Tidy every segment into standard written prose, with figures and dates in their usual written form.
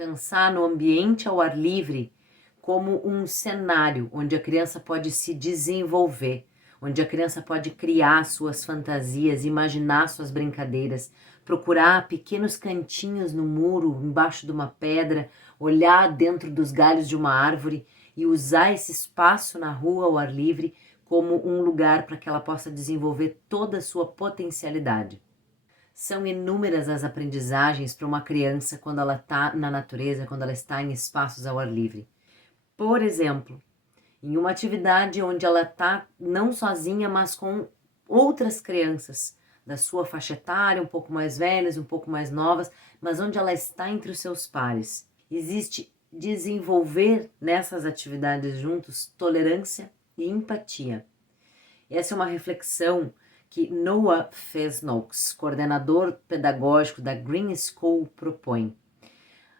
pensar no ambiente ao ar livre como um cenário onde a criança pode se desenvolver, onde a criança pode criar suas fantasias, imaginar suas brincadeiras, procurar pequenos cantinhos no muro, embaixo de uma pedra, olhar dentro dos galhos de uma árvore e usar esse espaço na rua ao ar livre como um lugar para que ela possa desenvolver toda a sua potencialidade. São inúmeras as aprendizagens para uma criança quando ela está na natureza, quando ela está em espaços ao ar livre. Por exemplo, em uma atividade onde ela está não sozinha, mas com outras crianças da sua faixa etária, um pouco mais velhas, um pouco mais novas, mas onde ela está entre os seus pares. Existe desenvolver nessas atividades juntos tolerância e empatia. Essa é uma reflexão que Noah Fesnox, coordenador pedagógico da Green School, propõe.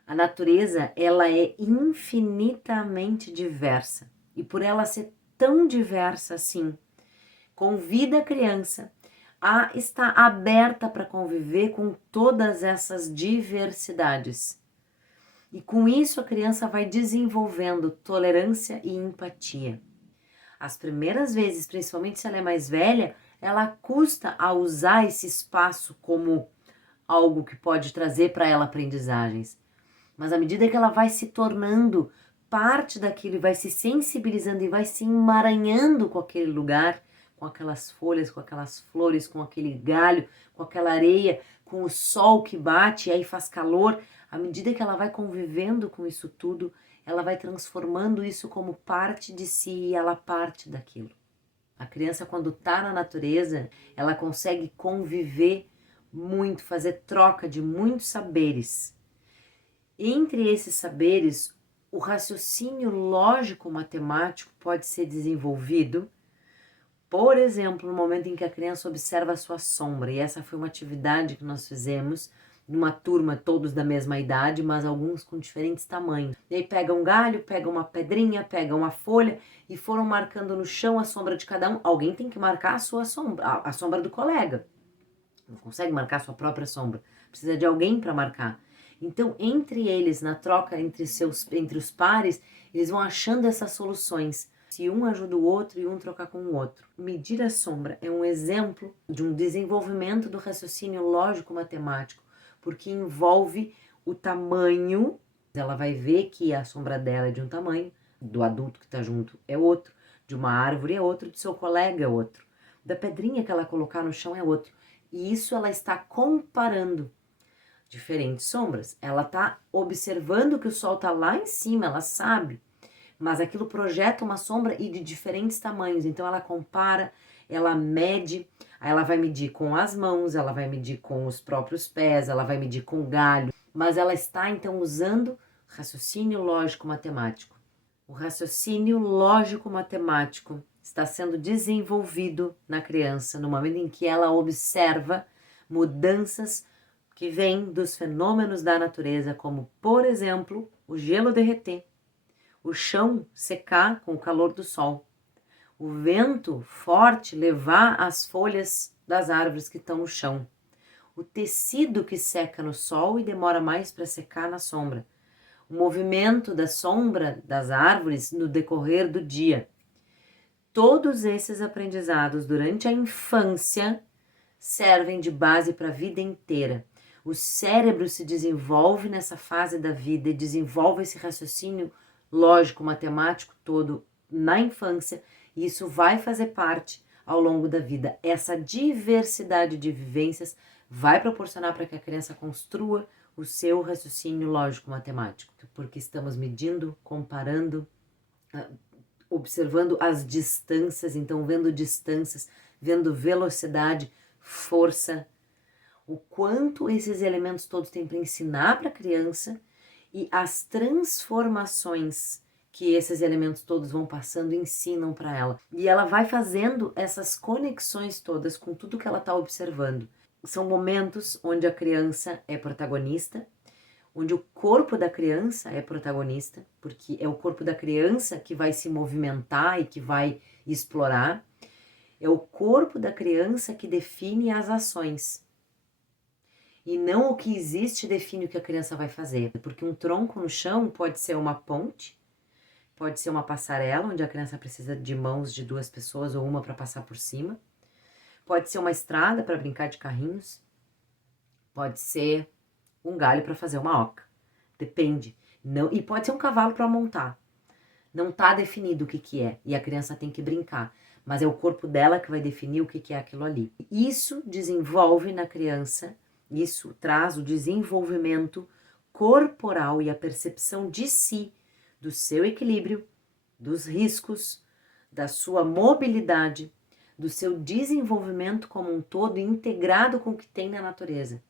A natureza, ela é infinitamente diversa e por ela ser tão diversa assim, convida a criança a estar aberta para conviver com todas essas diversidades. E com isso a criança vai desenvolvendo tolerância e empatia. As primeiras vezes, principalmente se ela é mais velha, ela custa a usar esse espaço como algo que pode trazer para ela aprendizagens. Mas à medida que ela vai se tornando parte daquilo, vai se sensibilizando e vai se emaranhando com aquele lugar, com aquelas folhas, com aquelas flores, com aquele galho, com aquela areia, com o sol que bate e aí faz calor, à medida que ela vai convivendo com isso tudo, ela vai transformando isso como parte de si e ela parte daquilo. A criança, quando está na natureza, ela consegue conviver muito, fazer troca de muitos saberes. Entre esses saberes, o raciocínio lógico-matemático pode ser desenvolvido, por exemplo, no momento em que a criança observa a sua sombra, e essa foi uma atividade que nós fizemos numa turma, todos da mesma idade, mas alguns com diferentes tamanhos. E aí pega um galho, pega uma pedrinha, pega uma folha e foram marcando no chão a sombra de cada um. Alguém tem que marcar a sua sombra, a sombra do colega. Não consegue marcar a sua própria sombra. Precisa de alguém para marcar. Então, entre eles, na troca entre os pares, eles vão achando essas soluções. Se um ajuda o outro e um trocar com o outro. Medir a sombra é um exemplo de um desenvolvimento do raciocínio lógico-matemático, porque envolve o tamanho. Ela vai ver que a sombra dela é de um tamanho, do adulto que está junto é outro, de uma árvore é outro, do seu colega é outro, da pedrinha que ela colocar no chão é outro. E isso ela está comparando diferentes sombras. Ela está observando que o sol está lá em cima, ela sabe, mas aquilo projeta uma sombra e de diferentes tamanhos. Então ela compara, ela mede, aí ela vai medir com as mãos, ela vai medir com os próprios pés, ela vai medir com o galho, mas ela está então usando raciocínio lógico-matemático. O raciocínio lógico-matemático está sendo desenvolvido na criança no momento em que ela observa mudanças que vêm dos fenômenos da natureza, como, por exemplo, o gelo derreter, o chão secar com o calor do sol, o vento forte levar as folhas das árvores que estão no chão, o tecido que seca no sol e demora mais para secar na sombra, o movimento da sombra das árvores no decorrer do dia. Todos esses aprendizados durante a infância servem de base para a vida inteira. O cérebro se desenvolve nessa fase da vida e desenvolve esse raciocínio lógico, matemático todo na infância, e isso vai fazer parte ao longo da vida. Essa diversidade de vivências vai proporcionar para que a criança construa o seu raciocínio lógico-matemático, porque estamos medindo, comparando, observando as distâncias, então vendo distâncias, vendo velocidade, força, o quanto esses elementos todos têm para ensinar para a criança e as transformações que esses elementos todos vão passando ensinam para ela. E ela vai fazendo essas conexões todas com tudo que ela está observando. São momentos onde a criança é protagonista, onde o corpo da criança é protagonista, porque é o corpo da criança que vai se movimentar e que vai explorar. É o corpo da criança que define as ações. E não o que existe define o que a criança vai fazer. Porque um tronco no chão pode ser uma ponte, pode ser uma passarela, onde a criança precisa de mãos de 2 pessoas ou uma para passar por cima. Pode ser uma estrada para brincar de carrinhos. Pode ser um galho para fazer uma oca. Depende. Não, e pode ser um cavalo para montar. Não está definido o que é. E a criança tem que brincar. Mas é o corpo dela que vai definir o que é aquilo ali. Isso desenvolve na criança, isso traz o desenvolvimento corporal e a percepção de si, do seu equilíbrio, dos riscos, da sua mobilidade, do seu desenvolvimento como um todo integrado com o que tem na natureza.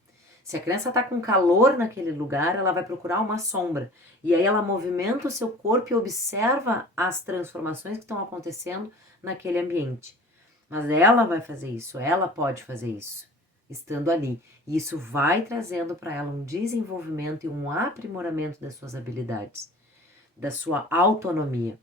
Se a criança está com calor naquele lugar, ela vai procurar uma sombra. E aí ela movimenta o seu corpo e observa as transformações que estão acontecendo naquele ambiente. Mas ela vai fazer isso, ela pode fazer isso, estando ali. E isso vai trazendo para ela um desenvolvimento e um aprimoramento das suas habilidades, da sua autonomia.